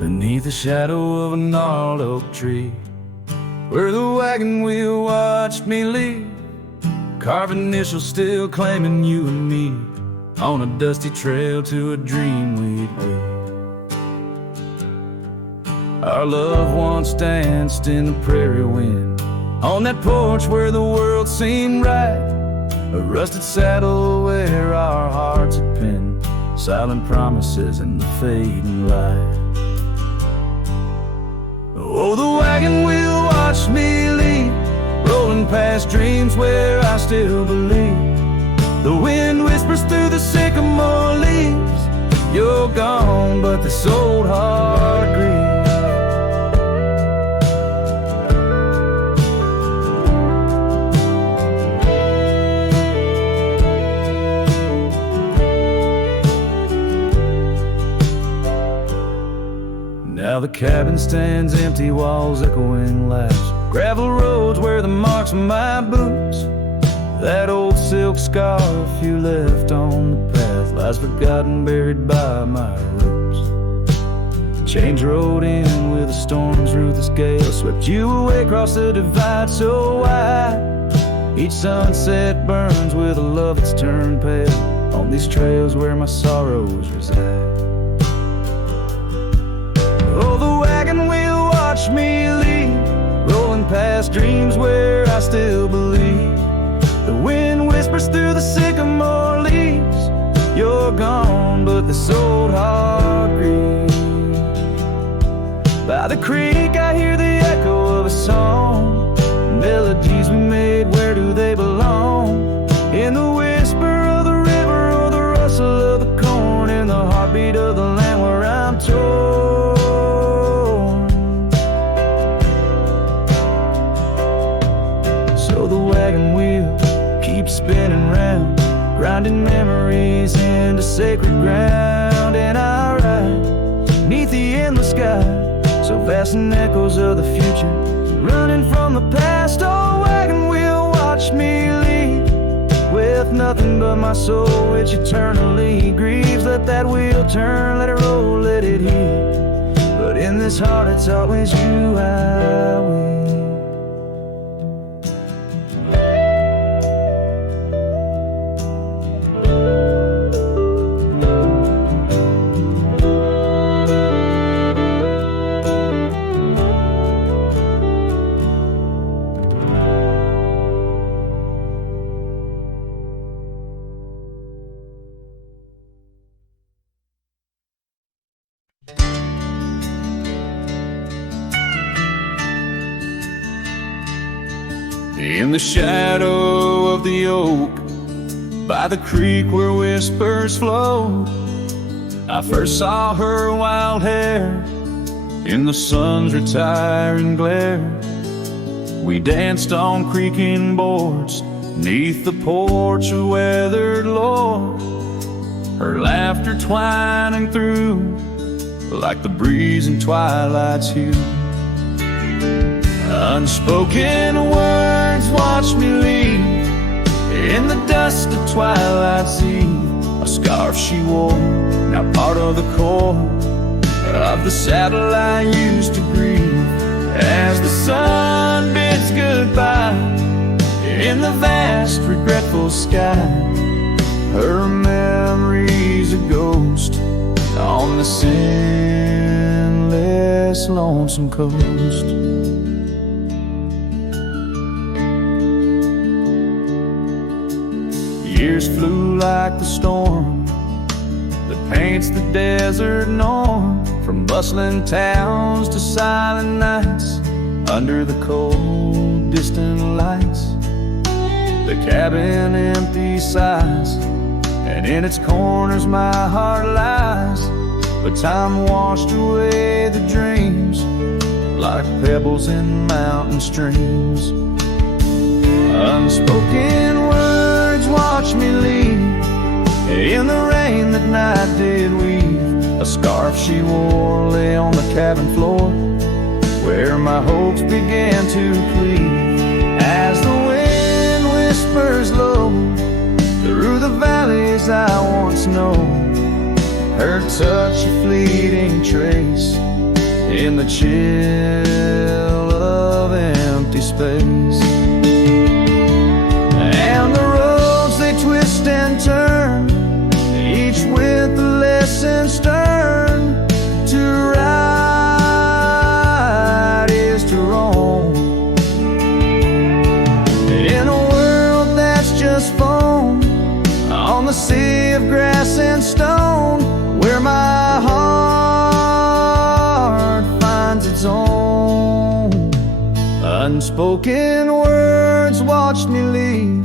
beneath the shadow of a gnarled oak tree, where the wagon wheel watched me leave, carved initials still claiming you and me, on a dusty trail to a dream we'd be. Our love once danced in the prairie wind, on that porch where the world seemed right, a rusted saddle where our hearts had pinned silent promises in the fading light. Oh, the wagon wheel watched me leave, rolling past dreams where I still believe. The wind whispers through the sycamore leaves, you're gone, but this old heart grieves. Now the cabin stands empty, walls echoing laughs, gravel roads where the marks of my boots, that old silk scarf you left on the path lies forgotten, buried by my roots. Chains rode in with the storm's ruthless gale, swept you away across the divide so wide. Each sunset burns with a love that's turned pale on these trails where my sorrows reside. Oh, the wagon wheel watched me leave, rolling past dreams where I still believe. The wind whispers through the sycamore leaves, you're gone, but this old heart grieves. By the creek I hear the echo of a song, melodies we made, where do they belong? In the whisper of the river or the rustle of the corn, in the heartbeat of the land where I'm torn. So the wagon wheel keeps spinning round, grinding memories into sacred ground. And I ride neath the endless sky, so vast and echoes of the future, running from the past. Oh, wagon wheel watch me leave, with nothing but my soul which eternally grieves. Let that wheel turn, let it roll, let it heal, but in this heart it's always you I will. In the shadow of the oak, by the creek where whispers flow, I first saw her wild hair in the sun's retiring glare. We danced on creaking boards neath the porch of weathered lore, her laughter twining through like the breeze in twilight's hue. Unspoken words watch me leave in the dust of twilight's eve. A scarf she wore, now part of the core of the saddle I used to breathe. As the sun bids goodbye in the vast regretful sky, her memory's a ghost on the sandless lonesome coast. Years flew like the storm that paints the desert norm, from bustling towns to silent nights under the cold distant lights. The cabin empty sighs, and in its corners my heart lies, but time washed away the dreams like pebbles in mountain streams. Unspoken words watch me leave in the rain that night did weave. A scarf she wore lay on the cabin floor, where my hopes began to cleave. As the wind whispers low through the valleys I once know, her touch a fleeting trace in the chill of empty space. And the roads they twist and turn, each with a lesson stern. To right is to wrong. In a world that's just foam on the sea of grass and stone, where my heart finds its own. Unspoken words watched me leave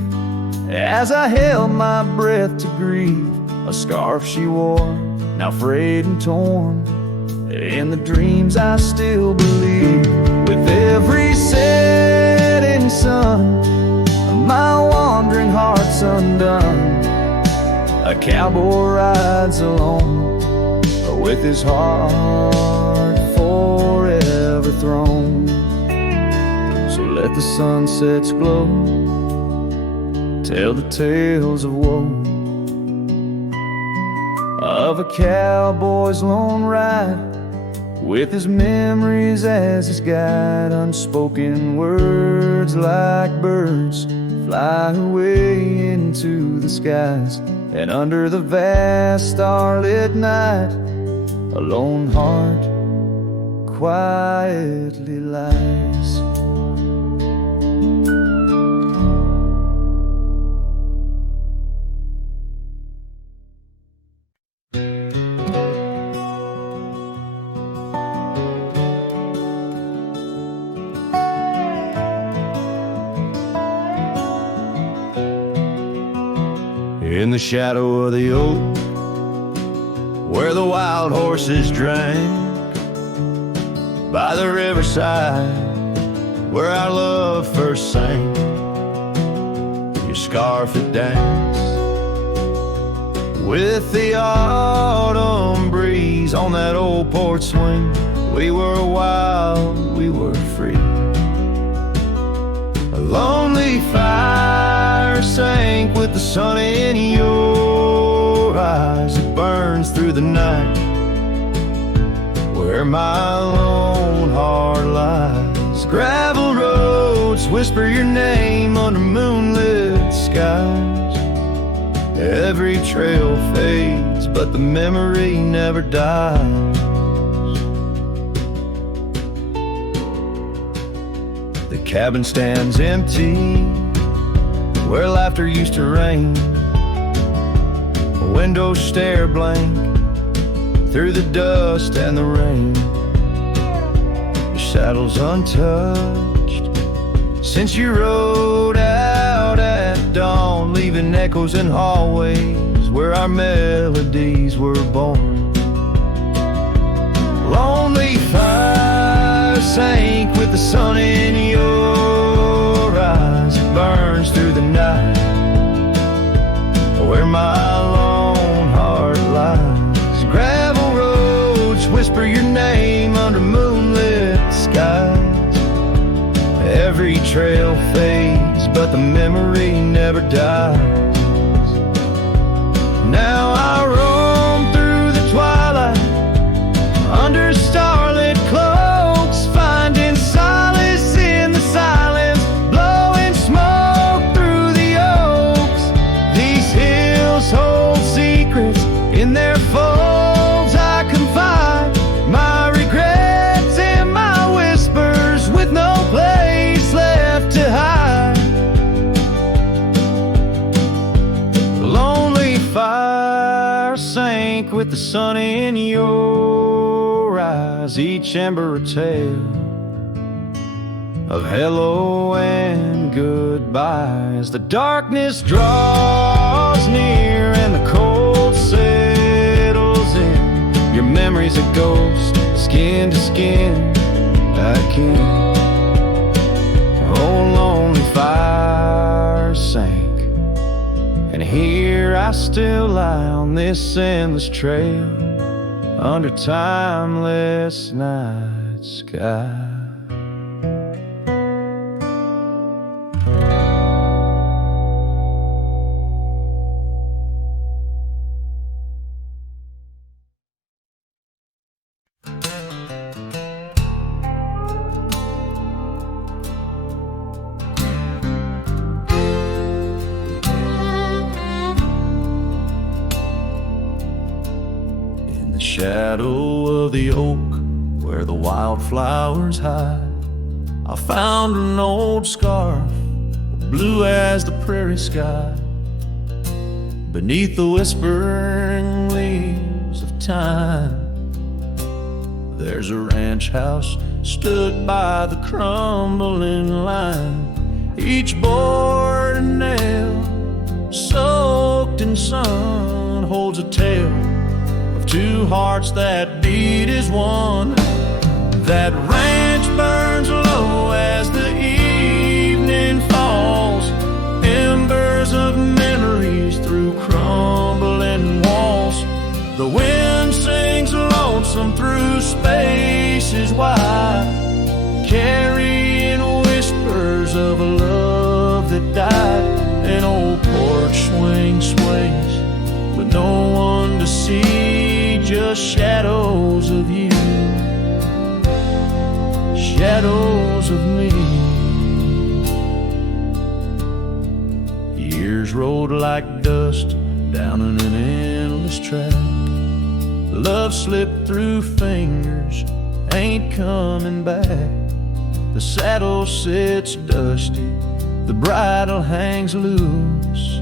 as I held my breath to grieve. A scarf she wore, now frayed and torn. In the dreams I still believe. With every setting sun, my wandering heart's undone. A cowboy rides alone, with his heart forever thrown. So let the sunsets glow, tell the tales of woe, of a cowboy's lone ride, with his memories as his guide. Unspoken words like birds fly away into the skies, and under the vast starlit night, a lone heart quietly lies. In the shadow of the oak, where the wild horses drank, by the riverside, where our love first sank, your scarf had danced with the autumn breeze on that old porch swing. We were wild, we were free. A lonely fire sank with the sun in your eyes. It burns through the night, where my lone heart lies. Gravel roads whisper your name under moonlit skies. Every trail fades, but the memory never dies. The cabin stands empty, where laughter used to reign. Windows stare blank through the dust and the rain. Your saddle's untouched since you rode out at dawn, leaving echoes in hallways where our melodies were born. Lonely fire sank with the sun in your eyes. It burns through the night, where my lone heart lies. Gravel roads whisper your name under moonlit skies. Every trail fades, but the memory never dies. Now I roam through the twilight under starlit cloaks, finding solace in the silence, blowing smoke through the oaks. These hills hold secrets in their folds. I confide my regrets and my whispers with no place left to hide. The lonely fire sank with the sun in your eyes. Each ember a tale of hello and goodbye. As the darkness draws near and the cold settles in, your memory's a ghost, skin to skin. I can't. Oh, lonely fire sank, and here I still lie on this endless trail under timeless night sky. shadow of the oak where the wildflowers hide, I found an old scarf, blue as the prairie sky. Beneath the whispering leaves of time, there's a ranch house stood by the crumbling line. Each board and nail, soaked in sun, holds a tale of two hearts that beat as one. That ranch burns low as the evening falls, embers of memories through crumbling walls. The wind sings lonesome through spaces wide, carrying whispers of a love that died. An old porch swing sways with no one to see, just shadows of you, shadows of me. Years rolled like dust down an endless track. Love slipped through fingers, ain't coming back. The saddle sits dusty, the bridle hangs loose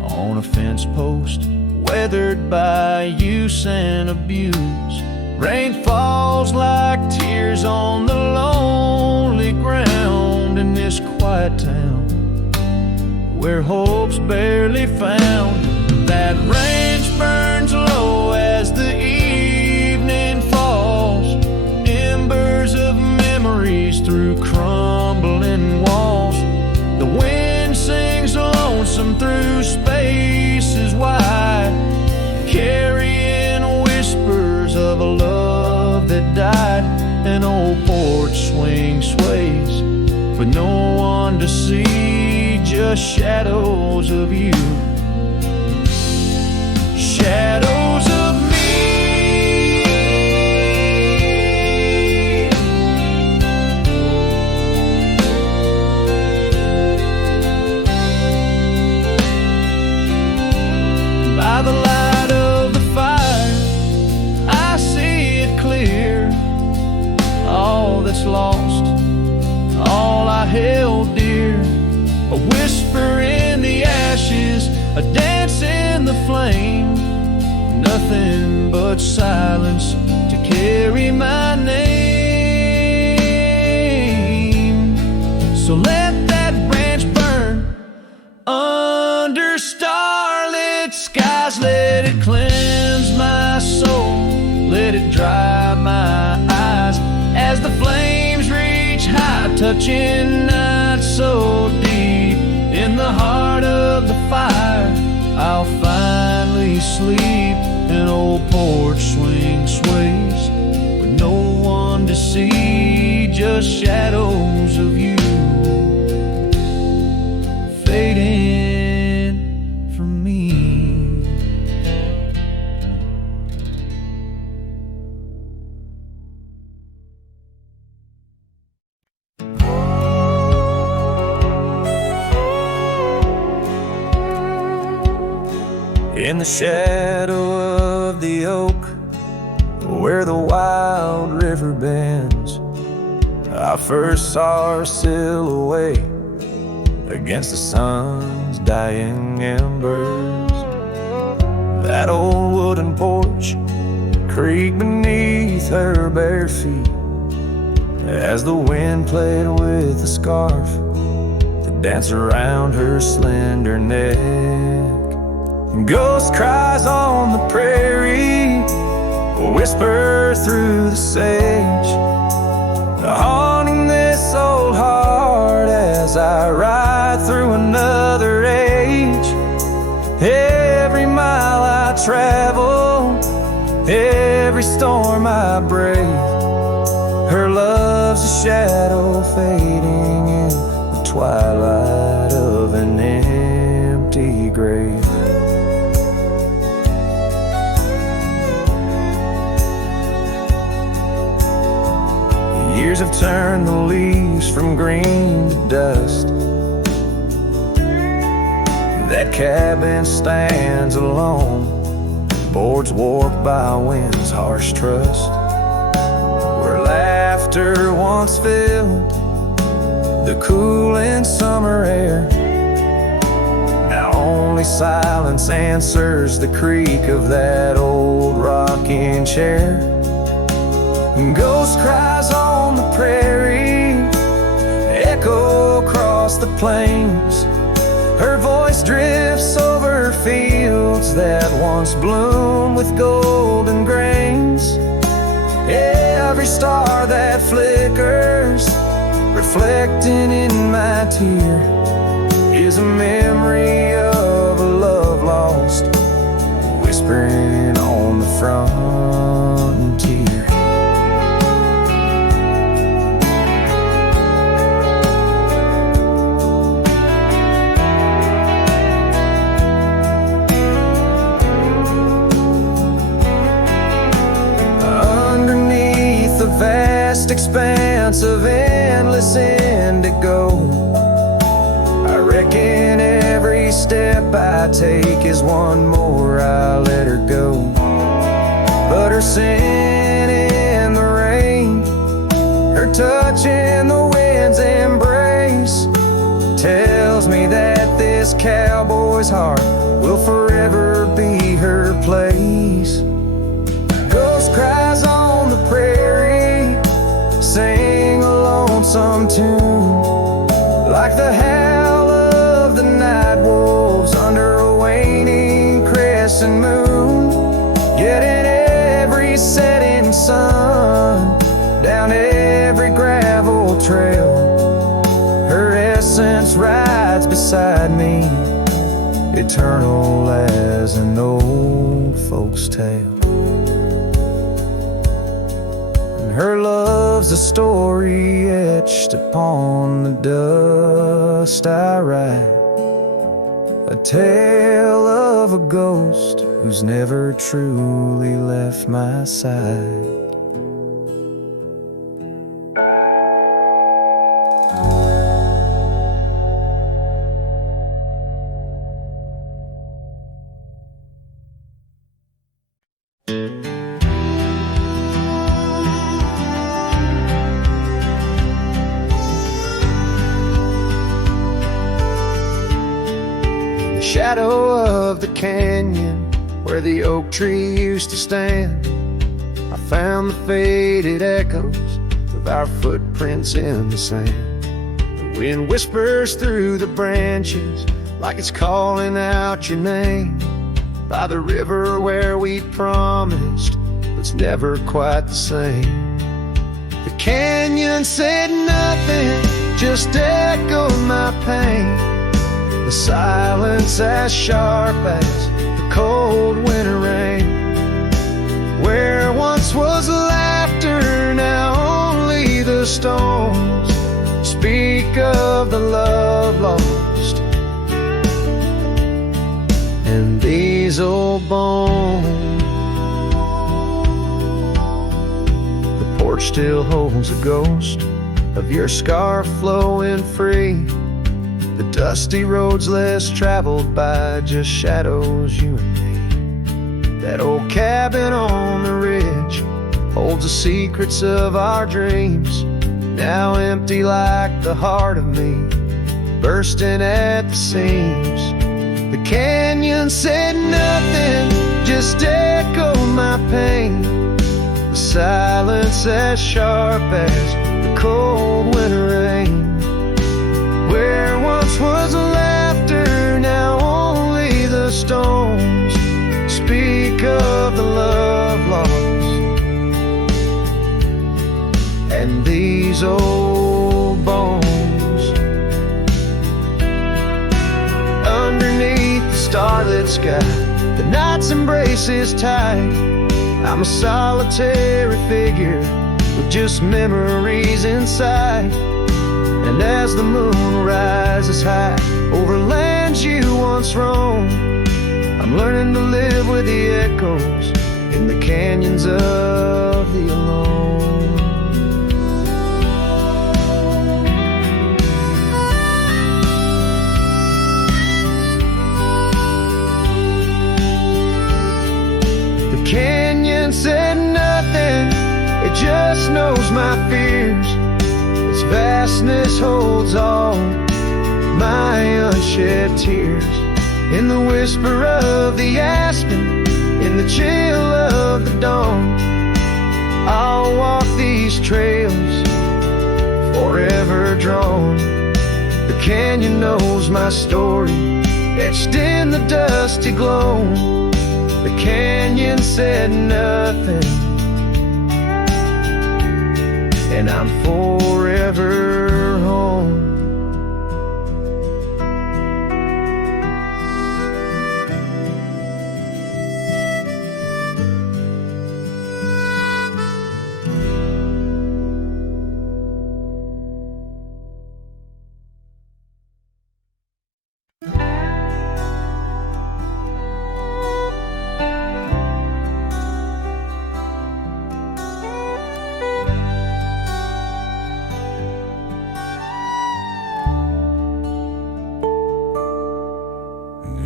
on a fence post, weathered by use and abuse. Rain falls like tears on the lonely ground in this quiet town where hope's barely found. That ranch burns low as the evening falls, embers of memories through crumbling walls. The wind sings lonesome through spaces wide, carrying whispers of a love that died. An old porch swing sways with no one to see, just shadows of you, shadows of me. By the light of the fire, I see it clear. All that's lost, all I held dear, a whisper in the ashes, a dance in the flame, nothing but silence to carry my name. So let that branch burn under starlit skies, let it cleanse my soul, let it dry my eyes as the flames reach high, touching not so deep. In the heart of the fire, I'll finally sleep. An old porch swing sways with no one to see, just shadows of you fading from me. In the shadow of the oak where the wild river bends, I first saw her silhouette against the sun's dying embers. That old wooden porch creaked beneath her bare feet as the wind played with the scarf that danced around her slender neck. Ghost cries on the prairie whisper through the sage, haunting this old heart as I ride through another age. Every mile I travel, every storm I brave, her love's a shadow fading in the twilight of an empty grave. Years have turned the leaves from green to dust. That cabin stands alone boards warped by wind's harsh trust, where laughter once filled the cooling summer air. Now only silence answers the creak of that old rocking chair. Ghost cries on the prairie echo across the plains. Her voice drifts over fields that once bloomed with golden grains. Every star that flickers, reflecting in my tear, is a memory of a love lost, whispering on the frontier. Vast expanse of endless indigo, I reckon every step I take is one more I let her go. But her scent in the rain, her touch in the wind's embrace, tells me that this cowboy's heart will forever be her place. Ghost cries on the prairie, sing a lonesome tune, like the howl of the night wolves under a waning crescent moon. Yet in every setting sun, down every gravel trail, her essence rides beside me, eternal as an old folk's tale. Her love's a story etched upon the dust I write, a tale of a ghost who's never truly left my side. Shadow of the canyon where the oak tree used to stand, I found the faded echoes of our footprints in the sand. The wind whispers through the branches like it's calling out your name. By the river where we promised, but it's never quite the same. The canyon said nothing, just echoed my pain. The silence as sharp as the cold winter rain. Where once was laughter, now only the stones speak of the love lost. And these old bones, the porch still holds a ghost of your scarf flowing free. The dusty roads less traveled by, just shadows, you and me. That old cabin on the ridge holds the secrets of our dreams, now empty like the heart of me, bursting at the seams. The canyon said nothing, just echoed my pain. The silence as sharp as the cold winter rain. Where once was laughter, now only the stones speak of the love lost. And these old bones, underneath the starlit sky, the night's embrace is tight. I'm a solitary figure with just memories inside. And as the moon rises high over lands you once roamed, I'm learning to live with the echoes in the canyons of the alone. knows my fears. Its vastness holds all my unshed tears. In the whisper of the aspen, in the chill of the dawn, I'll walk these trails forever drawn. The canyon knows my story, etched in the dusty gloam. The canyon said nothing, and I'm forever home.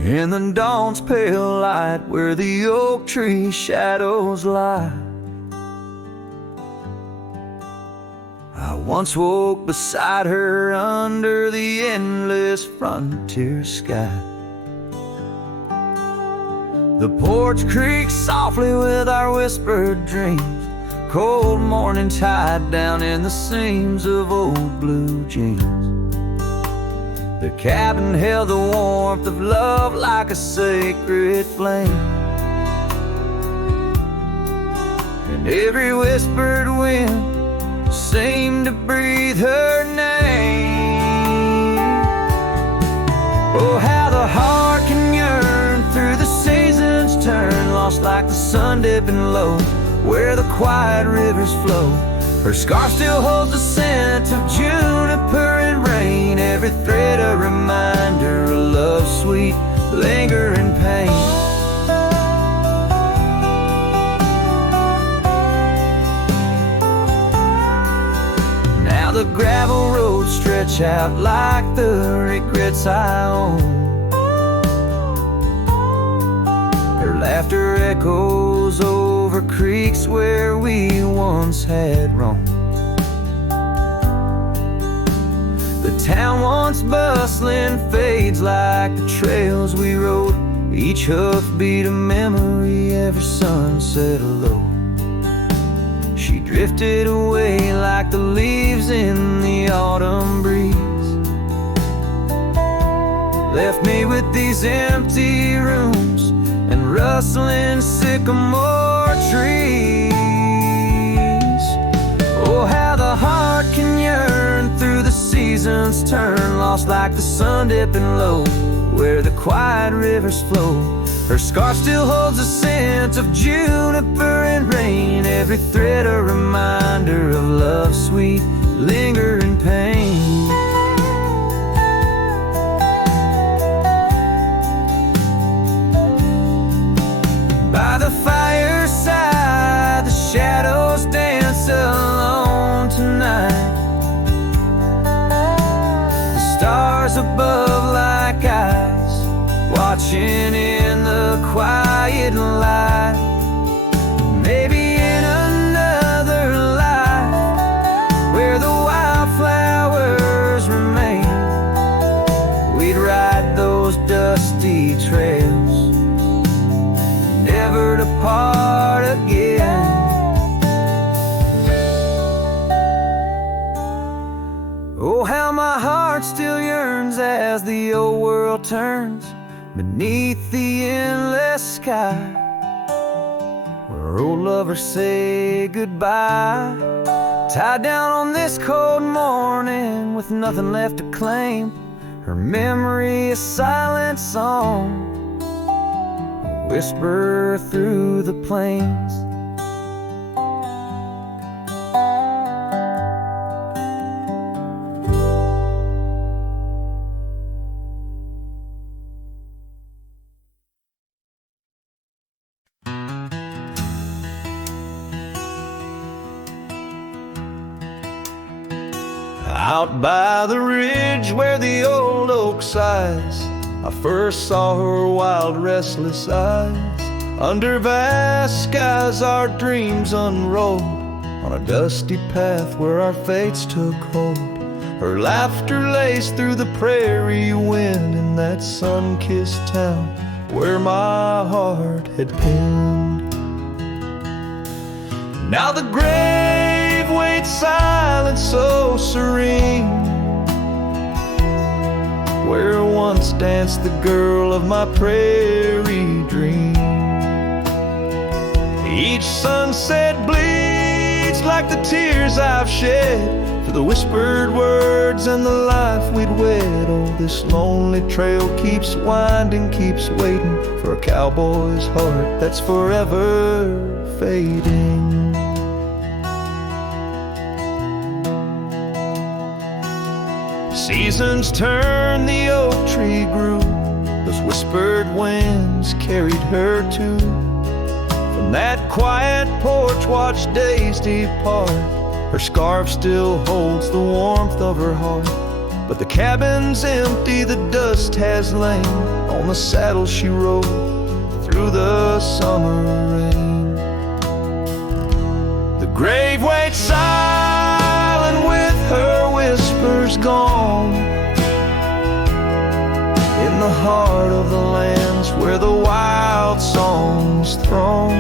In the dawn's pale light, where the oak tree shadows lie, I once woke beside her under the endless frontier sky. The porch creaks softly with our whispered dreams, cold morning tide down in the seams of old blue jeans. The cabin held the warmth of love like a sacred flame, and every whispered wind seemed to breathe her name. Oh, how the heart can yearn through the seasons turn, lost like the sun dipping low where the quiet rivers flow. Her scarf still holds the scent of juniper and rain, every thread a reminder of love's sweet lingering pain. Now the gravel roads stretch out like the regrets I own. Her laughter echoes over creeks where we once had roamed. The town once bustling fades like the trails we rode, each hoofbeat a memory, every sunset a low. She drifted away like the leaves in the autumn breeze, left me with these empty rooms and rustling sycamore trees. Oh, how the heart can yearn through the seasons turn, lost like the sun dipping low where the quiet rivers flow. Her scarf still holds the scent of juniper and rain, every thread a reminder of love's sweet lingering pain. By the fireside, the shadows dance alone tonight. The stars above like eyes, watching in the quiet light. Maybe in another life, where the wildflowers remain, we'd ride those dusty trails, never to part again. Oh, how my heart still yearns as the old world turns beneath the endless sky, where old lovers say goodbye, tied down on this cold morning with nothing left to claim. Her memory a silent song, a whisper through the plains. Out by the ridge where the old oak sighs, I first saw her wild, restless eyes. Under vast skies our dreams unrolled on a dusty path where our fates took hold. Her laughter laced through the prairie wind in that sun-kissed town where my heart had pinned. Now the grave waits silent, so serene, where once danced the girl of my prairie dream. Each sunset bleeds like the tears I've shed for the whispered words and the life we'd wed. Oh, this lonely trail keeps winding, keeps waiting for a cowboy's heart that's forever fading. Seasons turn, the oak tree grew, those whispered winds carried her too. From that quiet porch, watch days depart. Her scarf still holds the warmth of her heart, but the cabin's empty, the dust has lain on the saddle she rode through the summer rain. The grave waits silent with her whispers gone, in the heart of the lands where the wild songs throng.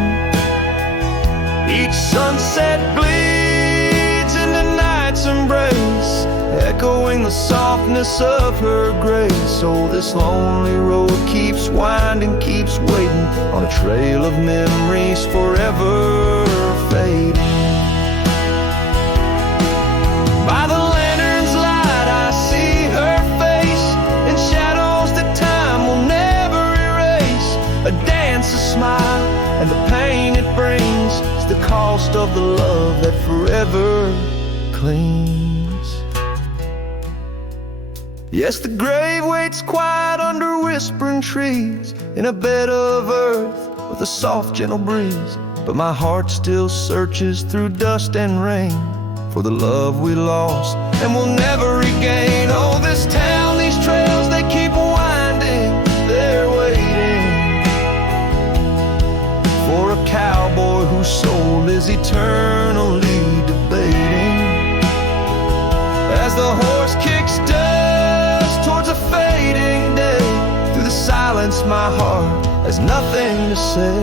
Each sunset bleeds into night's embrace, echoing the softness of her grace. Oh, this lonely road keeps winding, keeps waiting on a trail of memories forever fading. By the lantern's light I see her face in shadows that time will never erase. A dance, a smile, and the pain it brings is the cost of the love that forever clings. Yes, the grave waits quiet under whispering trees, in a bed of earth with a soft gentle breeze. But my heart still searches through dust and rain for the love we lost and will never regain. Oh, this town, these trails, they keep winding, they're waiting for a cowboy whose soul is eternally debating. As the horse kicks dust towards a fading day, through the silence my heart has nothing to say,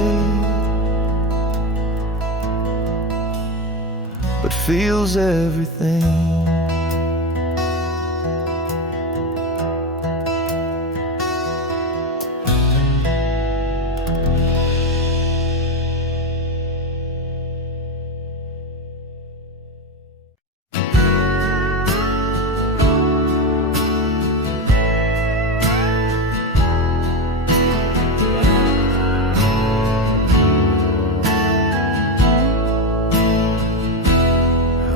but feels everything.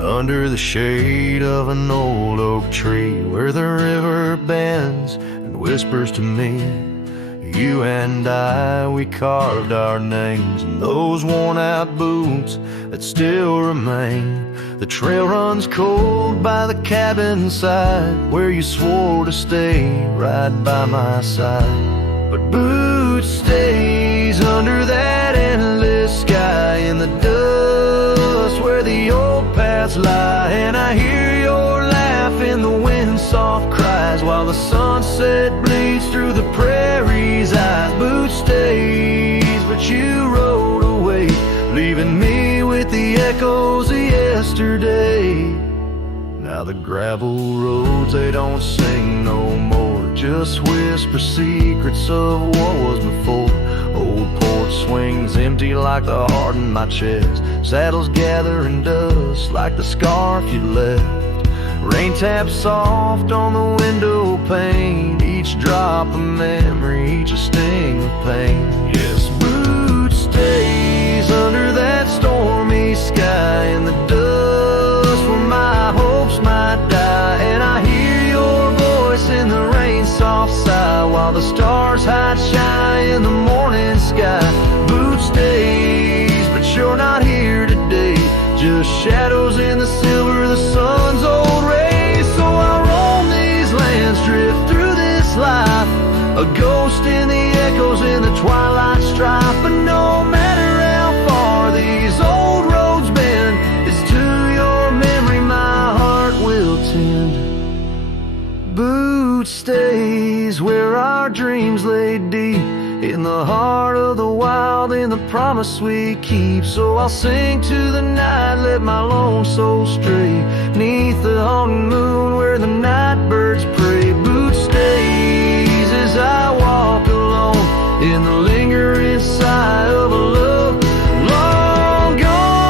Under the shade of an old oak tree, where the river bends and whispers to me, you and I, we carved our names in those worn out boots that still remain. The trail runs cold by the cabin side, where you swore to stay right by my side. But Boots stays under that endless sky in the dust where the old paths lie. And I hear your laugh in the wind's soft cries, while the sunset bleeds through the prairie's eyes. Boots stays, but you rode away, leaving me with the echoes of yesterday. Now the gravel roads, they don't sing no more, just whisper secrets of what was before. Old porch swings empty like the heart in my chest, saddles gathering dust like the scarf you left. Rain taps soft on the window pane, each drop a memory, each a sting of pain. Yes, Boots stays under that stormy sky in the dust where my hopes might die. And I hear your voice in the rain's soft sigh, while the stars hide shy in the morning sky. Boots stays, but you're not here today, just shadows in the silver of the sun's old rays. So I roam these lands, drift through this life, a ghost in the echoes in the twilight strife. But no matter how far these old roads bend, it's too our dreams laid deep in the heart of the wild, in the promise we keep. So I'll sing to the night, let my lone soul stray, neath the haunted moon where the night birds pray. Boot stays as I walk alone in the lingering sigh of a love long gone.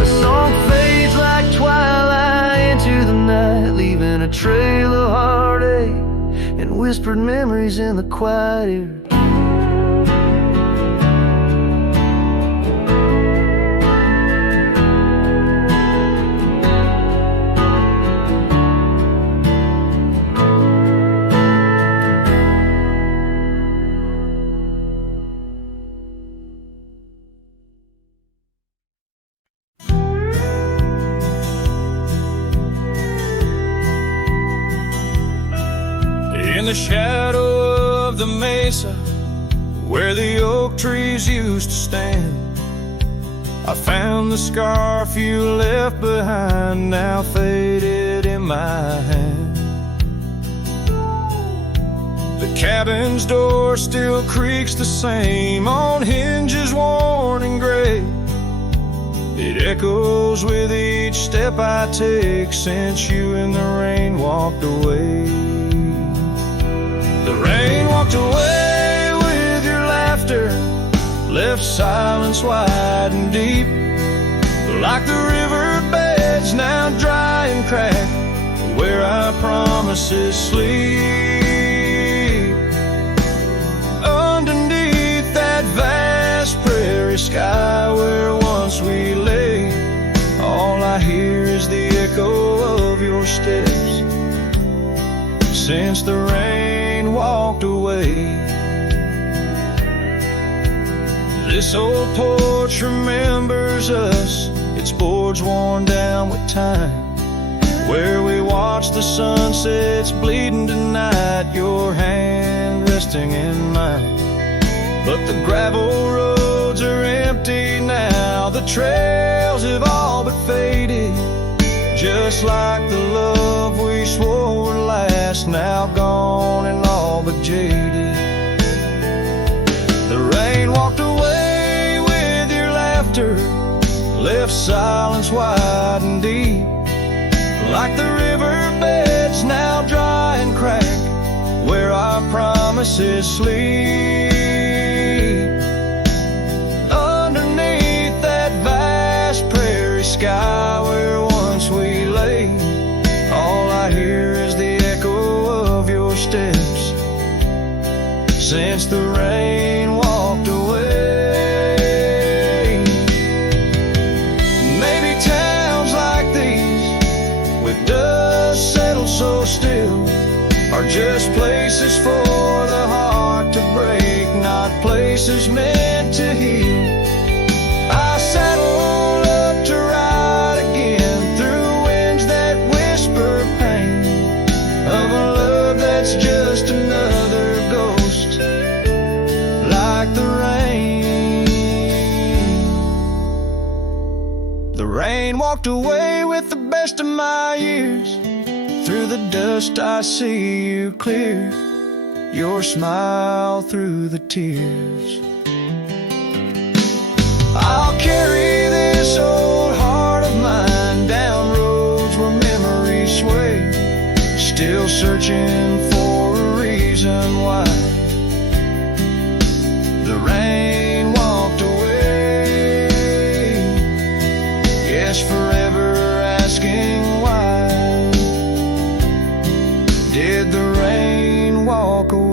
The song fades like twilight into the night, leaving a trail of heartache and whispered memories in the quiet air. In the shadow of the mesa, where the oak trees used to stand, I found the scarf you left behind, now faded in my hand. The cabin's door still creaks the same, on hinges worn and gray. It echoes with each step I take since you in the rain walked away. The rain walked away with your laughter, left silence wide and deep, like the riverbeds now dry and cracked, where our promises sleep. Underneath that vast prairie sky where once we lay, all I hear is the echo of your steps since the rain walked away. This old porch remembers us, its boards worn down with time, where we watch the sunsets bleeding tonight, your hand resting in mine. But the gravel roads are empty now, the trails have all but faded, just like the love we swore would last, now gone and all but jaded. The rain walked away with your laughter, left silence wide and deep, like the riverbeds now dry and cracked, where our promises sleep. Underneath that vast prairie sky where once we lay, all I hear is the echo of your steps since the rain walked away. Maybe towns like these, with dust settled so still, are just places for the heart to break, not places meant to heal. I saddle up to ride again through winds that whisper pain of a love that's just another ghost, like the rain. The rain walked away with the best of my years. Through the dust I see you clear, your smile through the tears. I'll carry this old heart of mine down roads where memories sway, still searching for a reason why the rain walked away. Yes, forever asking why did the rain walk away?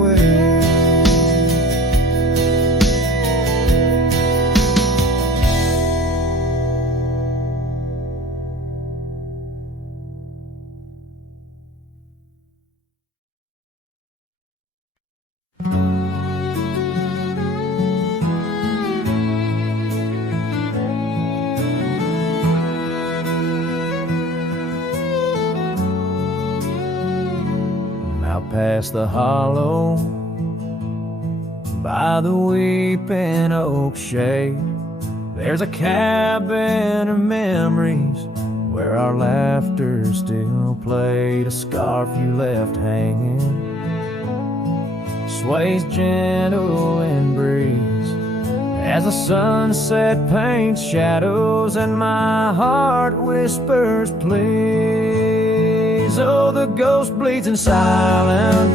Past the hollow, by the weeping oak shade, there's a cabin of memories where our laughter still played. A scarf you left hanging sways gentle in breeze as the sunset paints shadows and my heart whispers please. Oh, the ghost bleeds in silence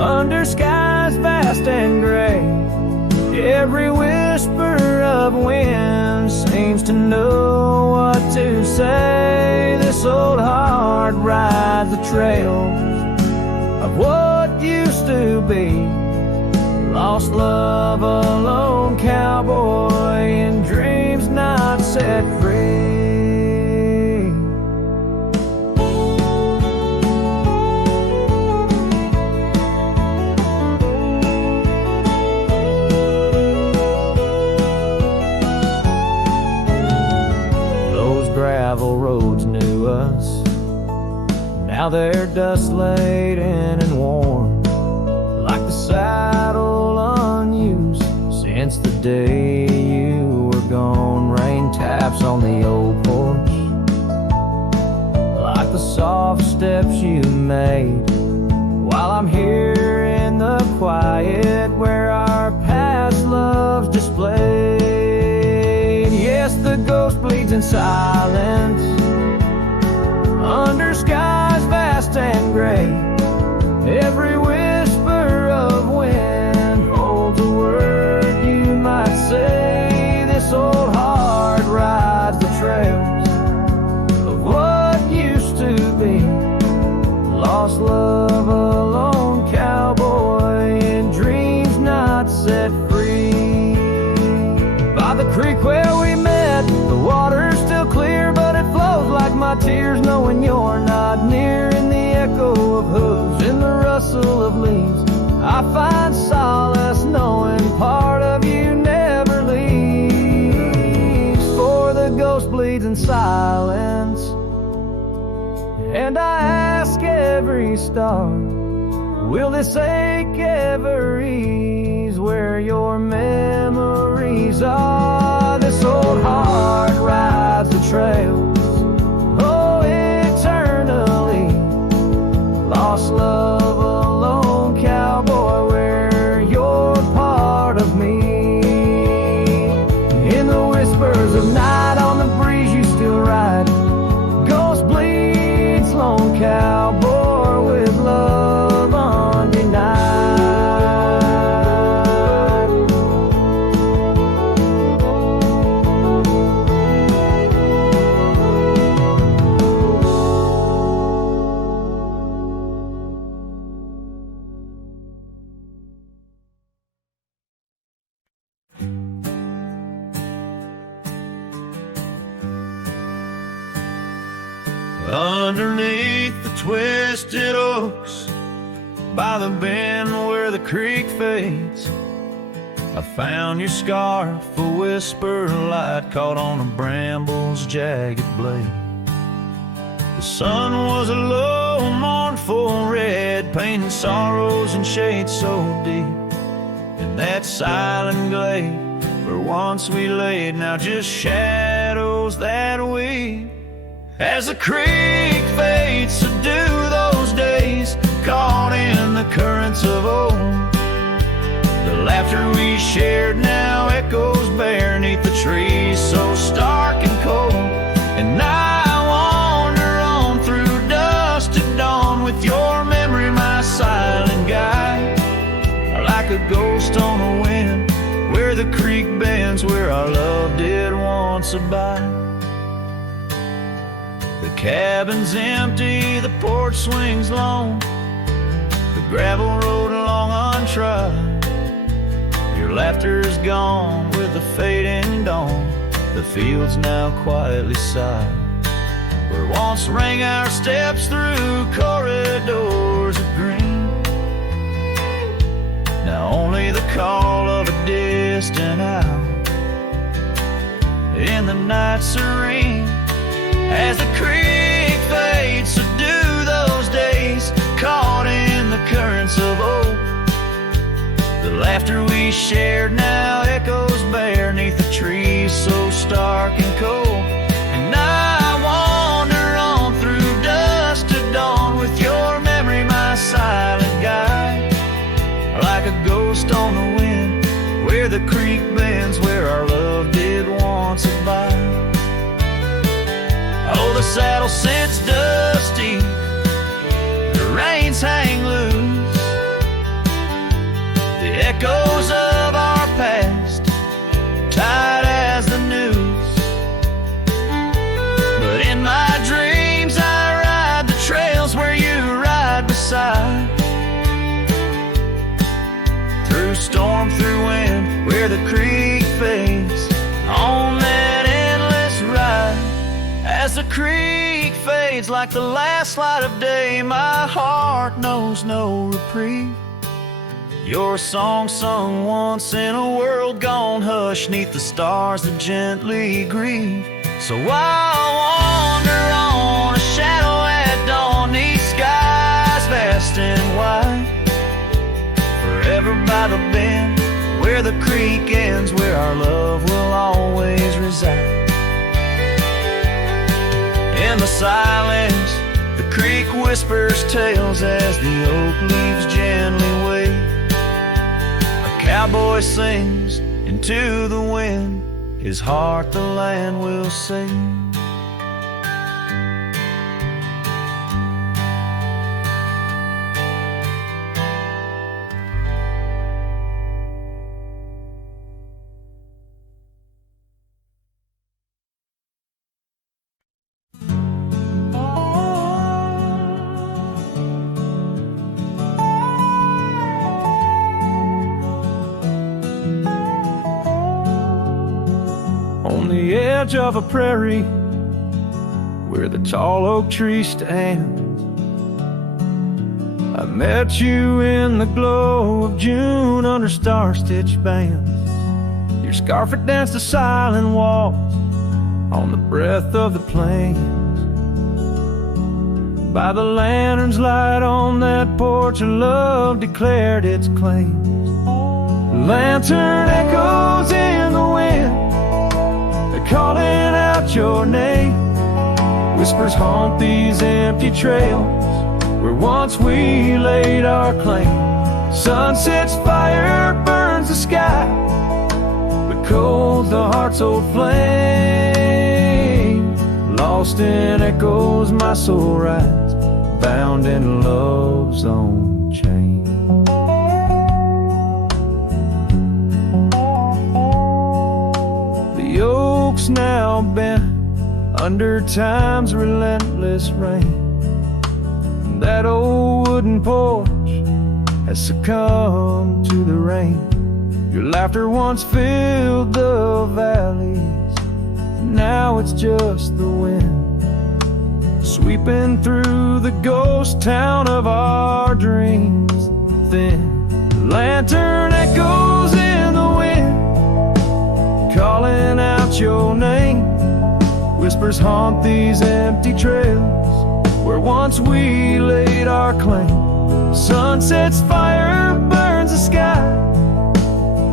under skies vast and gray. Every whisper of wind seems to know what to say. This old heart rides the trails of what used to be. Lost love, a lone cowboy in dreams not set free. Gravel roads knew us, now they're dust laden and worn, like the saddle unused since the day you were gone. Rain taps on the old porch like the soft steps you made, while I'm here in the quiet where our past loves displayed. Yes, the ghost bleeds in silence under skies vast and gray. Every whisper of wind holds a word you might say. This old heart rides the trails of what used to be. Lost love, a lone cowboy in dreams not set free. By the creek where we met, the water's still clear, but it flows like my tears knowing you're not near. In the echo of hooves, in the rustle of leaves, I find solace knowing part of you never leaves. For the ghost bleeds in silence, and I ask every star, will this ache ever ease where your memories are? This old heart rides the trails, oh, eternally. Lost love, a lone cowboy, where you're part of me. In the whispers of night, on the breeze you still ride. Ghost bleeds, lone cowboy, with love undenied. Underneath the twisted oaks, by the bend where the creek fades, I found your scarf, a whisper light caught on a bramble's jagged blade. The sun was a low, mournful red, painting sorrows in shades so deep. In that silent glade where once we laid, now just shadows that weep. As the creek fades to do those days, caught in the currents of old, the laughter we shared now echoes beneath the trees so stark and cold. And I wander on through dust to dawn with your memory my silent guide, like a ghost on the wind where the creek bends, where our love did once abide. The cabin's empty, the porch swings long, the gravel road along untried. Your laughter's gone with the fading dawn, the fields now quietly sigh. Where once rang our steps through corridors of green, now only the call of a distant owl in the night serene. As the creek fades to do those days, caught in the currents of old, the laughter we shared now echoes beneath the trees so stark and cold. And I where the creek bends, where our love did once abide. Oh, the saddle sits dusty, the reins hang loose, the echoes of our past tight as the noose. But in my dreams I ride the trails where you ride beside, through storm, through wind, where the creek fades, on that endless ride. As the creek fades like the last light of day, my heart knows no reprieve. Your song sung once in a world gone hush, 'neath the stars that gently grieve. So I'll wander on, a shadow at dawn, 'neath skies vast and wide, forever by the bend, where the creek ends, where our love will always reside. In the silence, the creek whispers tales as the oak leaves gently wave. A cowboy sings into the wind, his heart the land will sing. On the edge of a prairie, where the tall oak tree stands, I met you in the glow of June under star-stitched bands. Your scarf had danced a silent waltz on the breath of the plains. By the lantern's light on that porch, of love declared its claims. The lantern echoes in the wind, calling out your name. Whispers haunt these empty trails, where once we laid our claim. Sunset's fire burns the sky, but cold the heart's old flame. Lost in echoes my soul rides, bound in love's own chain. The oak's now bent under time's relentless rain. That old wooden porch has succumbed to the rain. Your laughter once filled the valleys, now it's just the wind sweeping through the ghost town of our dreams. Thin lantern echoes in the wind, calling out your name. Whispers haunt these empty trails, where once we laid our claim. Sunset's fire burns the sky,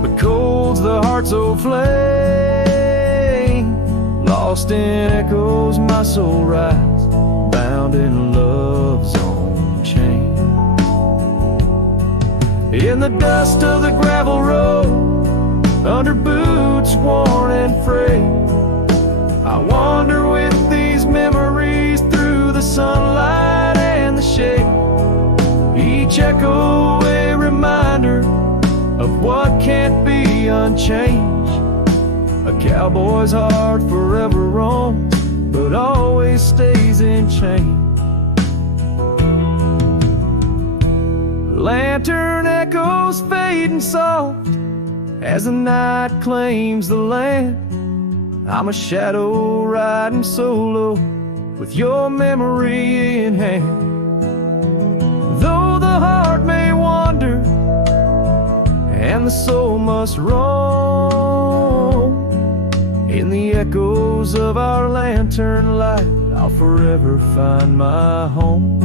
but cold's the heart's old flame. Lost in echoes my soul rides, bound in love's own chain. In the dust of the gravel road, under boots worn and frayed, I wander with these memories through the sunlight and the shade. Each echo a reminder of what can't be unchanged. A cowboy's heart forever roams, but always stays in chain. Lantern echoes fading soft as the night claims the land. I'm a shadow riding solo with your memory in hand. Though the heart may wander and the soul must roam, in the echoes of our lantern light, I'll forever find my home.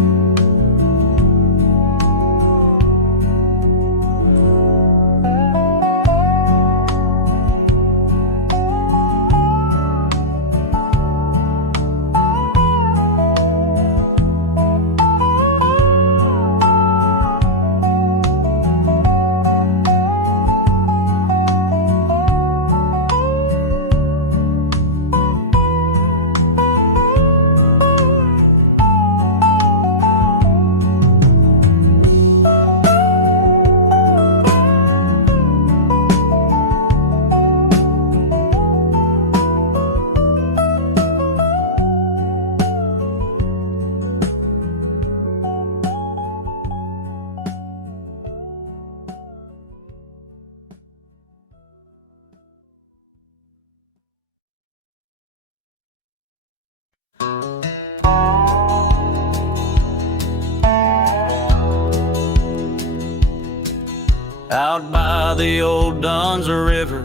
out by the old Duns River,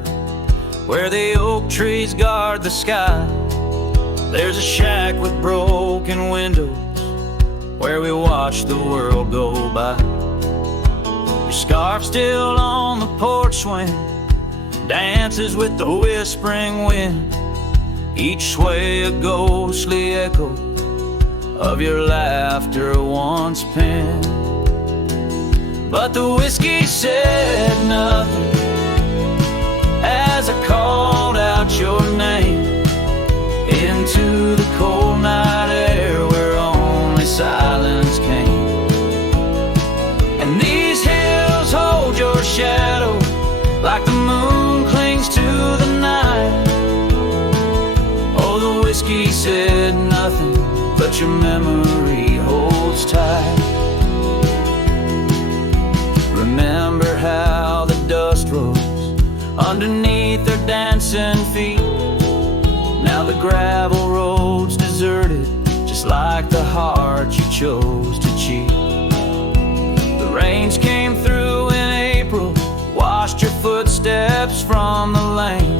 where the oak trees guard the sky. There's a shack with broken windows where we watch the world go by. Your scarf still on the porch swing dances with the whispering wind, each sway a ghostly echo of your laughter once penned. But the whiskey said nothing as I called out your name into the cold night air where only silence came. And these hills hold your shadow like the moon clings to the night. Oh, the whiskey said nothing, but your memory holds tight. Remember how the dust rose underneath their dancing feet. Now the gravel road's deserted, just like the heart you chose to cheat. The rains came through in April, washed your footsteps from the lane,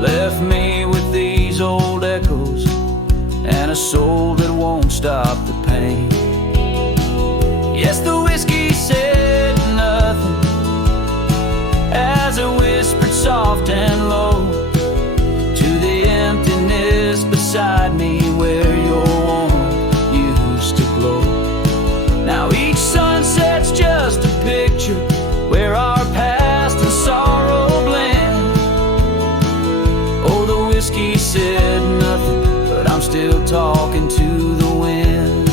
left me with these old echoes and a soul that won't stop the pain. Yes, the whiskey said nothing as it whispered soft and low to the emptiness beside me where your warmth used to glow. Now each sunset's just a picture where our past and sorrow blend. Oh, the whiskey said nothing, but I'm still talking to the wind.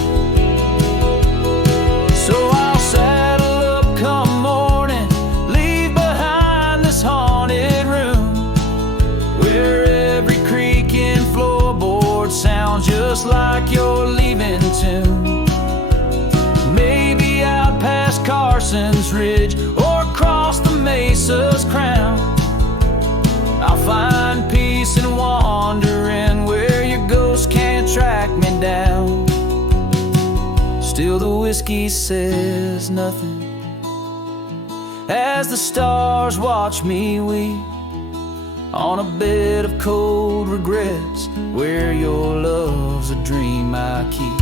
So I'll saddle up come morning, leave behind this haunted room where every creaking floorboard sounds just like your leaving tune. Maybe out past Carson's Ridge or across the mesa's crown, I'll find peace in wandering where your ghost can't track me down. Still the whiskey says nothing as the stars watch me weep on a bed of cold regrets where your love's a dream I keep.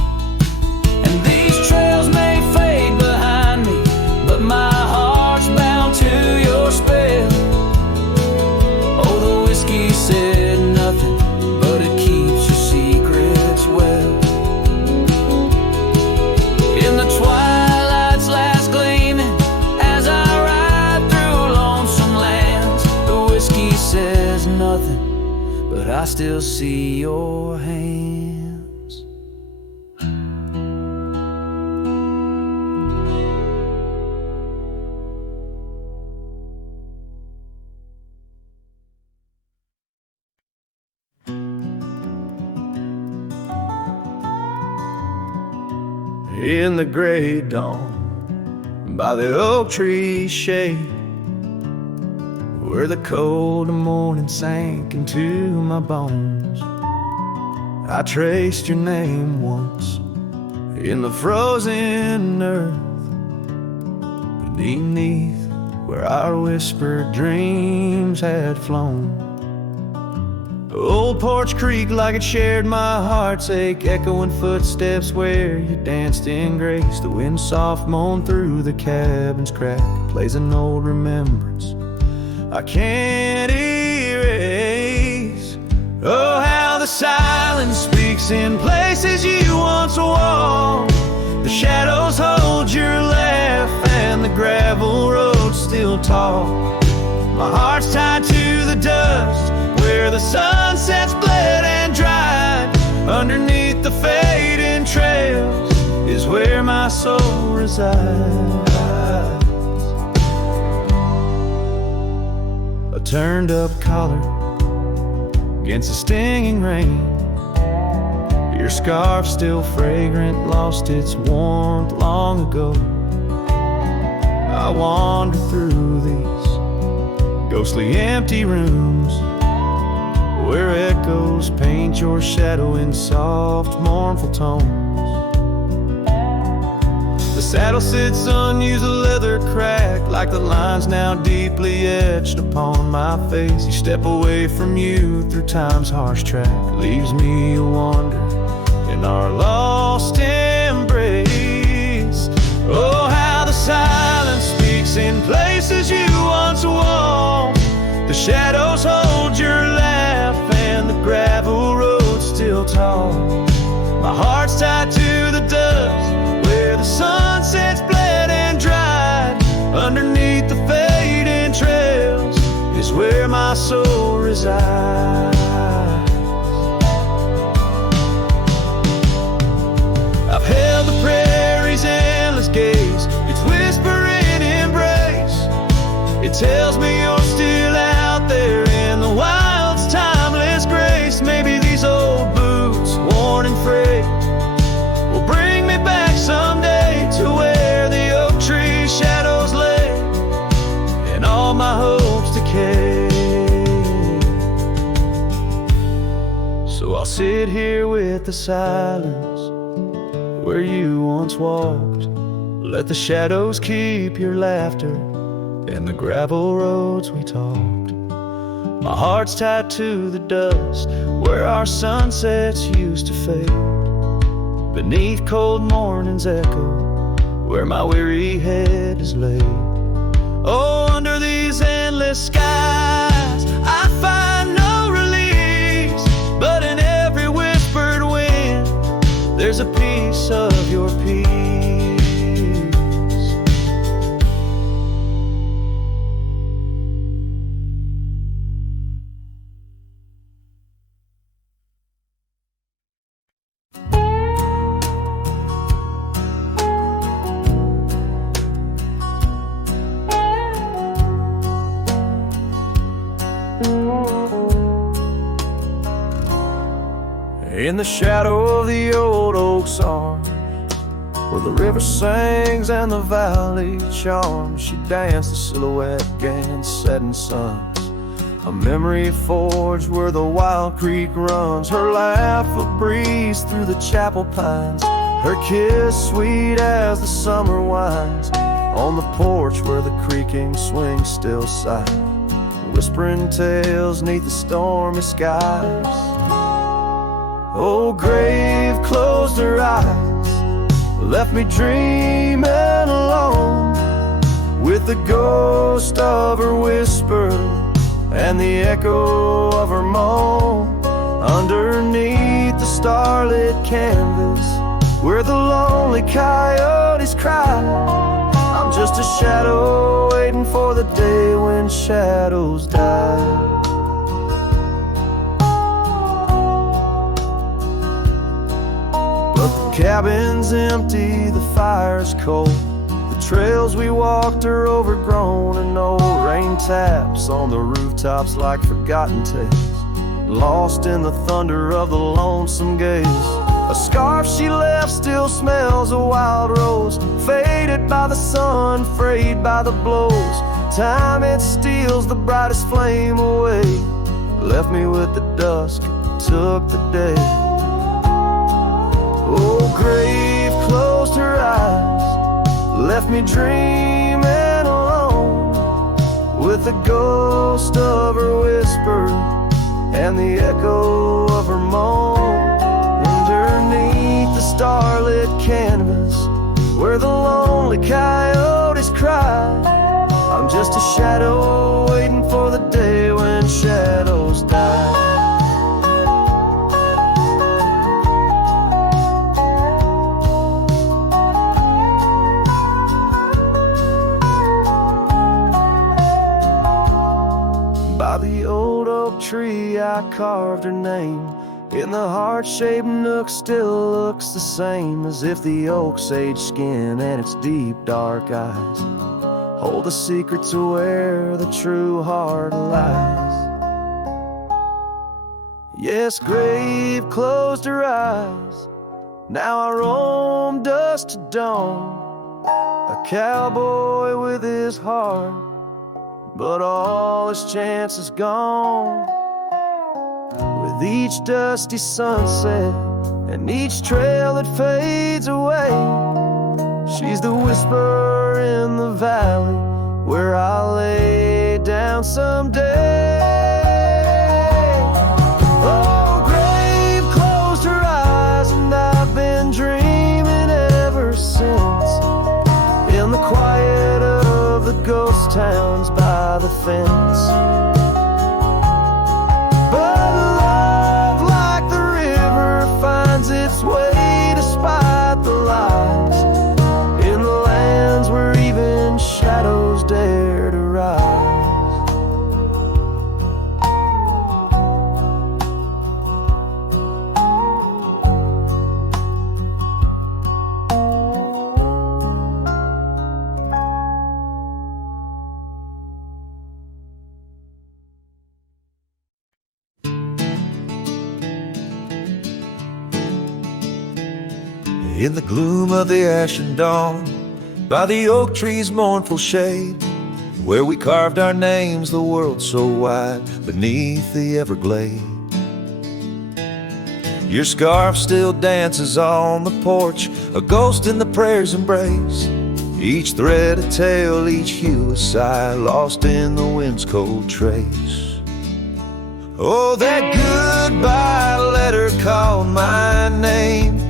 And these trails may fade behind me, but my heart's bound to your spell. Oh, the whiskey said nothing, but it keeps your secrets well. In the twilight's last gleaming as I ride through lonesome lands, the whiskey says nothing, but I still see your hands. In the gray dawn, by the oak tree shade, where the cold morning sank into my bones, I traced your name once in the frozen earth, beneath where our whispered dreams had flown. Old Porch Creek like it shared my heart's ache, echoing footsteps where you danced in grace. The wind soft moaned through the cabin's crack, plays an old remembrance I can't erase. Oh, how the silence speaks in places you once walked. The shadows hold your laugh and the gravel road still talk. My heart's tied to the dust where the sunsets bled and dried. Underneath the fading trails is where my soul resides. A turned up collar against the stinging rain, your scarf still fragrant, lost its warmth long ago. I wander through these ghostly empty rooms where echoes paint your shadow in soft, mournful tones. The saddle sits unused, a leather crack, like the lines now deeply etched upon my face. Each step away from you through time's harsh track leaves me a wander in our lost embrace. Oh, how the silence speaks in places you once walked. The shadows hold your laugh and the gravel road still tall. My heart's tied to the dust where the sunsets bled and dried. Underneath the fading trails is where my soul resides. I've held the prairie's endless gaze, its whispering embrace. It tells me you're still out there in the wild's timeless grace. Maybe these old boots, worn and frayed, will bring me back someday to where the oak tree shadows lay and all my hopes decay. So I'll sit here with the silence where you once walked. Let the shadows keep your laughter and the gravel roads we talked. My heart's tied to the dust where our sunsets used to fade. Beneath cold morning's echo where my weary head is laid. Oh, under these endless skies I find no release, but in every whispered wind there's a piece of your peace. In the shadow of the old oak's arms, where the river sings and the valley charms, she danced the silhouette against setting suns. A memory forged where the wild creek runs, her laugh a breeze through the chapel pines, her kiss sweet as the summer winds. On the porch where the creaking swing still sigh, whispering tales neath the stormy skies. Oh, grave closed her eyes, left me dreaming alone, with the ghost of her whisper and the echo of her moan. Underneath the starlit canvas where the lonely coyotes cry, I'm just a shadow waiting for the day when shadows die. The cabin's empty, the fire's cold, the trails we walked are overgrown, and old rain taps on the rooftops like forgotten tales, lost in the thunder of the lonesome gaze. A scarf she left still smells a wild rose, faded by the sun, frayed by the blows. Time it steals the brightest flame away, left me with the dusk, took the day. Oh, grave closed her eyes, left me dreaming alone, with the ghost of her whisper and the echo of her moan. Underneath the starlit canvas where the lonely coyotes cry, I'm just a shadow waiting for the day when shadows die. By the old oak tree I carved her name, in the heart-shaped nook still looks the same, as if the oak's aged skin and its deep dark eyes hold a secret to where the true heart lies. Yes, grave closed her eyes, now I roam dusk to dawn, a cowboy with his heart, but all his chances gone. With each dusty sunset and each trail that fades away, She's the whisper in the valley where I'll lay down someday. Oh, grave closed her eyes, and I've been dreaming ever since, in the quiet of the ghost towns by the fence. But love, like the river, finds its way despite the lies, in the lands where even shadows dare to rise. In the gloom of the ashen dawn, by the oak tree's mournful shade, where we carved our names, the world so wide, beneath the Everglade. Your scarf still dances on the porch, a ghost in the prayer's embrace. Each thread a tale, each hue a sigh, lost in the wind's cold trace. Oh, that goodbye letter called my name,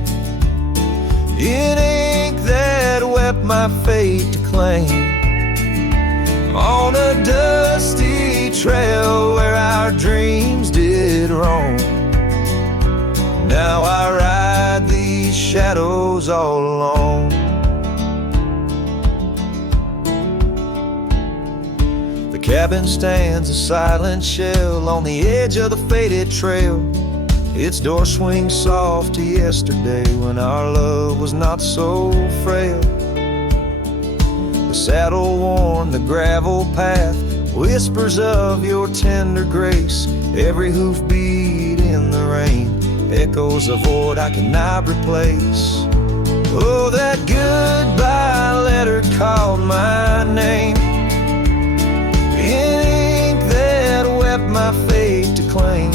in ink that wept my fate to claim, on a dusty trail where our dreams did roam. Now I ride these shadows all alone. The cabin stands a silent shell on the edge of the faded trail. Its door swings soft to yesterday when our love was not so frail. The saddle worn, the gravel path whispers of your tender grace. Every hoofbeat in the rain echoes a void I cannot replace. Oh, that goodbye letter called my name, in ink that wept my fate to claim,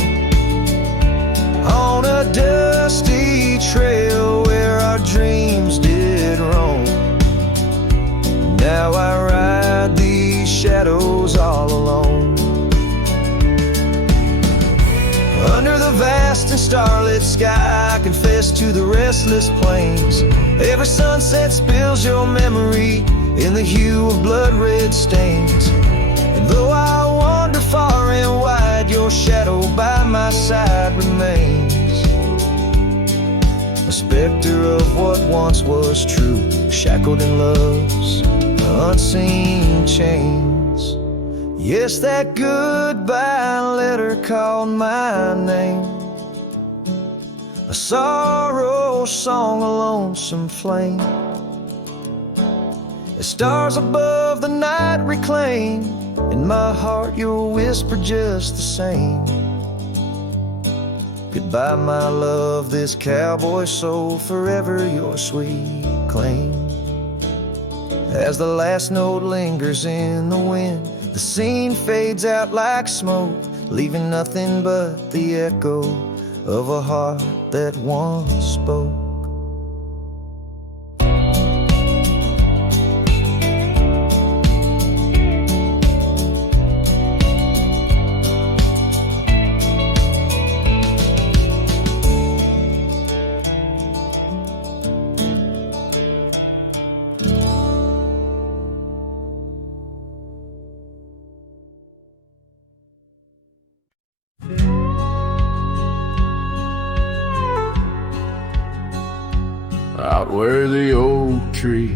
on a dusty trail where our dreams did roam. Now I ride these shadows all alone. Under the vast and starlit sky, I confess to the restless plains. Every sunset spills your memory in the hue of blood-red stains. And though I wander far and wide, your shadow by my side remains, a specter of what once was true, shackled in love's unseen chains. Yes, that goodbye letter called my name, a sorrow song, a lonesome flame. As stars above the night reclaim, in my heart your whisper just the same. Goodbye, my love, this cowboy soul, forever your sweet claim. As the last note lingers in the wind, the scene fades out like smoke, leaving nothing but the echo of a heart that once spoke. Out where the oak tree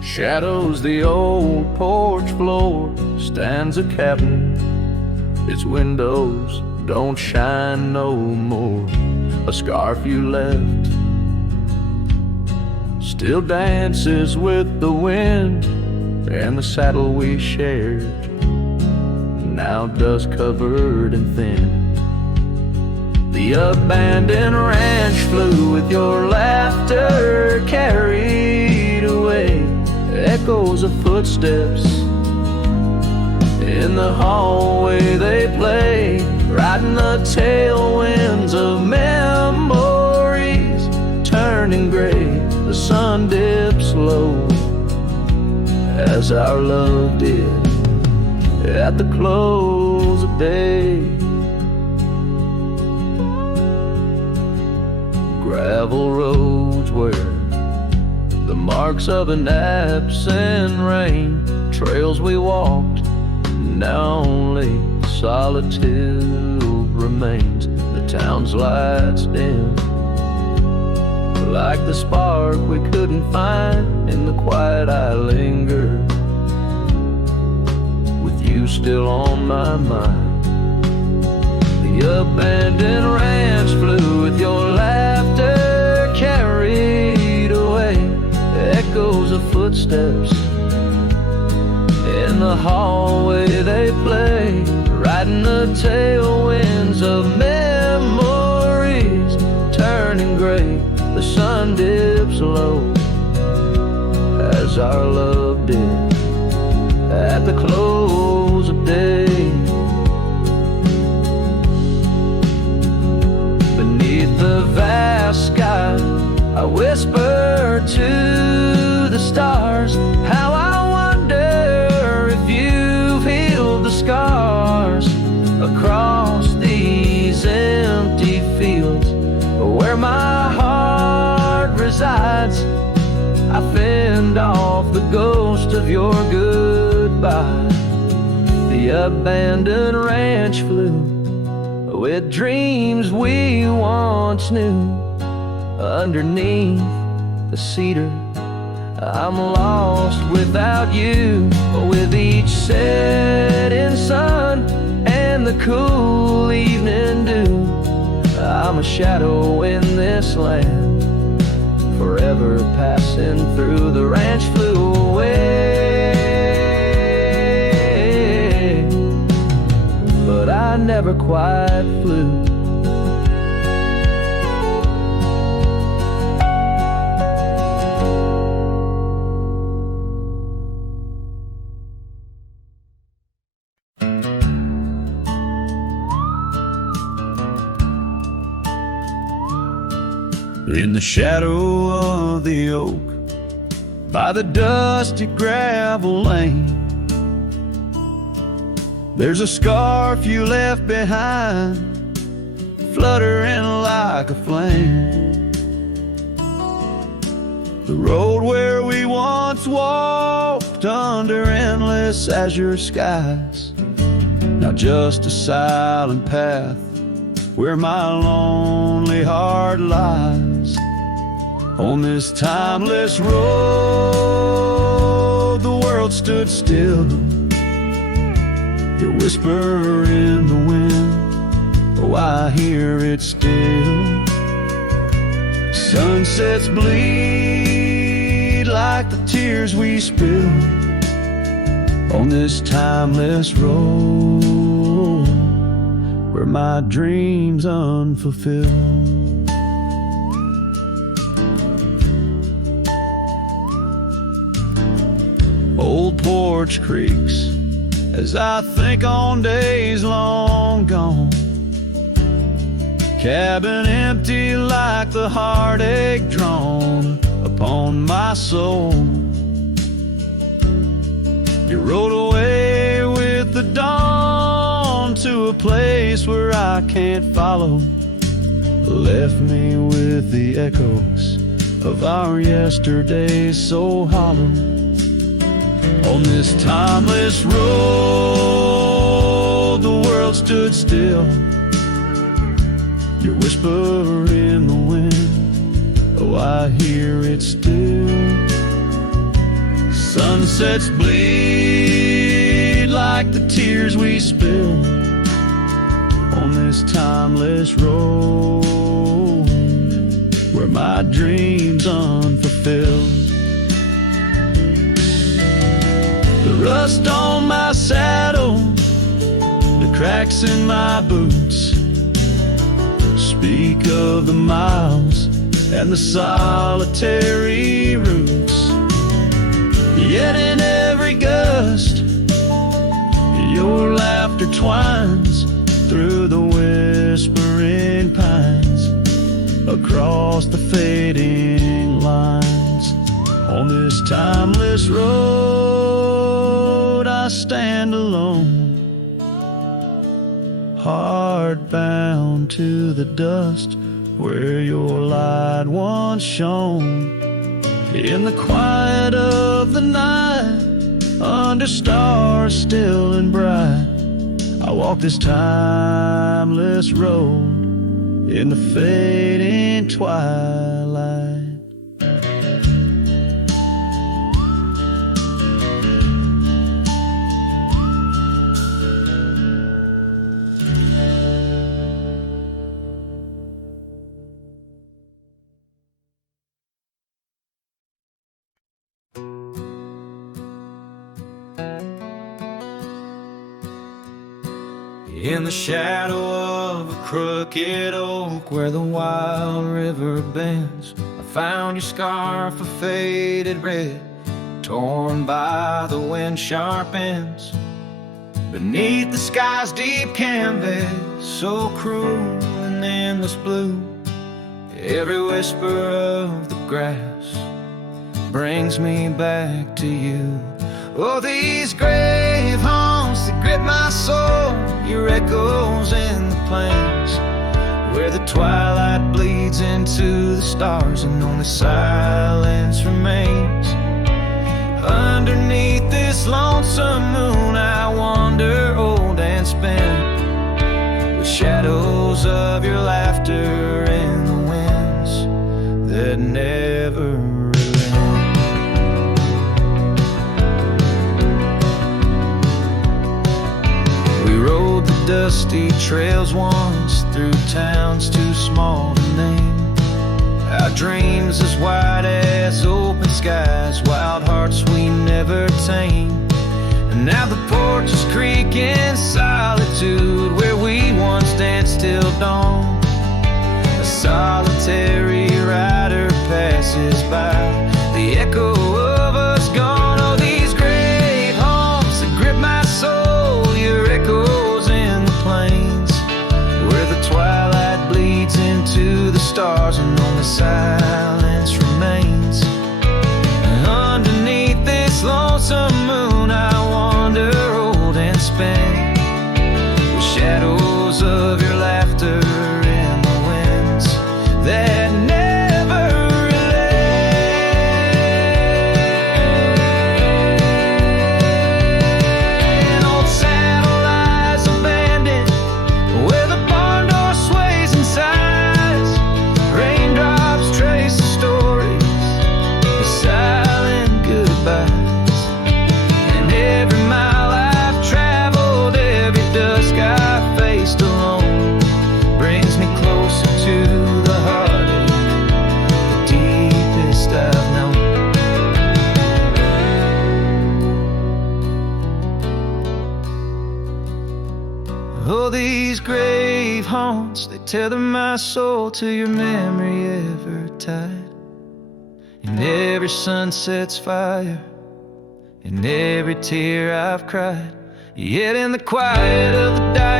shadows the old porch floor stands a cabin. Its windows don't shine no more. A scarf you left still dances with the wind, and the saddle we shared, now dust covered and thin. The abandoned ranch flew with your laughter carried away. Echoes of footsteps in the hallway they play, riding the tailwinds of memories turning gray. The sun dips slow as our love did at the close of day. Gravel roads where the marks of an absent rain, trails we walked, now only solitude remains. The town's lights dim, like the spark we couldn't find. In the quiet I linger, with you still on my mind. The abandoned ranch flew with your laughter carried away. Echoes of footsteps in the hallway they play, riding the tailwinds of memories turning gray. The sun dips low as our love did at the close of day. Beneath the vast sky I whisper to the stars, how I wonder if you've healed the scars across these empty fields where my heart resides. I fend off the ghost of your goodbye. The abandoned ranch flew with dreams we once knew. Underneath the cedar I'm lost without you. With each setting sun and the cool evening dew, I'm a shadow in this land, forever passing through. The ranch flew away, but I never quite flew. In the shadow of the oak, by the dusty gravel lane, there's a scarf you left behind, fluttering like a flame. The road where we once walked under endless azure skies, now just a silent path where my lonely heart lies. On this timeless road, the world stood still. Your whisper in the wind, oh, I hear it still. Sunsets bleed like the tears we spill on this timeless road where my dreams unfulfilled. Old porch creaks as I think on days long gone. Cabin empty like the heartache drawn upon my soul. You rode away with the dawn to a place where I can't follow. Left me with the echoes of our yesterdays so hollow. On this timeless road, the world stood still. Your whisper in the wind, oh, I hear it still. Sunsets bleed like the tears we spill on this timeless road where my dreams unfulfilled. The rust on my saddle, the cracks in my boots speak of the miles and the solitary routes. Yet in every gust, your laughter twines through the whispering pines, across the fading lines. On this timeless road I stand alone, heart bound to the dust where your light once shone. In the quiet of the night, under stars still and bright, I walk this timeless road in the fading twilight. In the shadow of a crooked oak where the wild river bends, I found your scarf of faded red, torn by the wind sharp ends. Beneath the sky's deep canvas, so cruel and endless blue, every whisper of the grass brings me back to you. Oh, these grave haunts that grip my soul, your echoes in the plains, where the twilight bleeds into the stars and only silence remains. Underneath this lonesome moon I wander old and spent, with shadows of your laughter in the winds that never dusty trails once through towns too small to name. Our dreams as wide as open skies, wild hearts we never tame. And now the porches creak in solitude where we once danced till dawn. A solitary rider passes by, the echo of us gone. Oh, these grave haunts that grip my soul, your echo where the twilight bleeds into the stars and only silence remains. And underneath this lonesome moon I wander old and spent, with shadows of your laughter in the winds that never relent. Old saddle lies abandoned where the barn door sways and sighs. Raindrops trace the stories, the silent goodbyes. And every mile I've traveled, every dusk I've faced alone, brings me closer to the heartache, the deepest I've known. Oh, these grave haunts, they tether my soul to your memory ever tied. In every sunset's fire, in every tear I've cried, yet in the quiet of the dark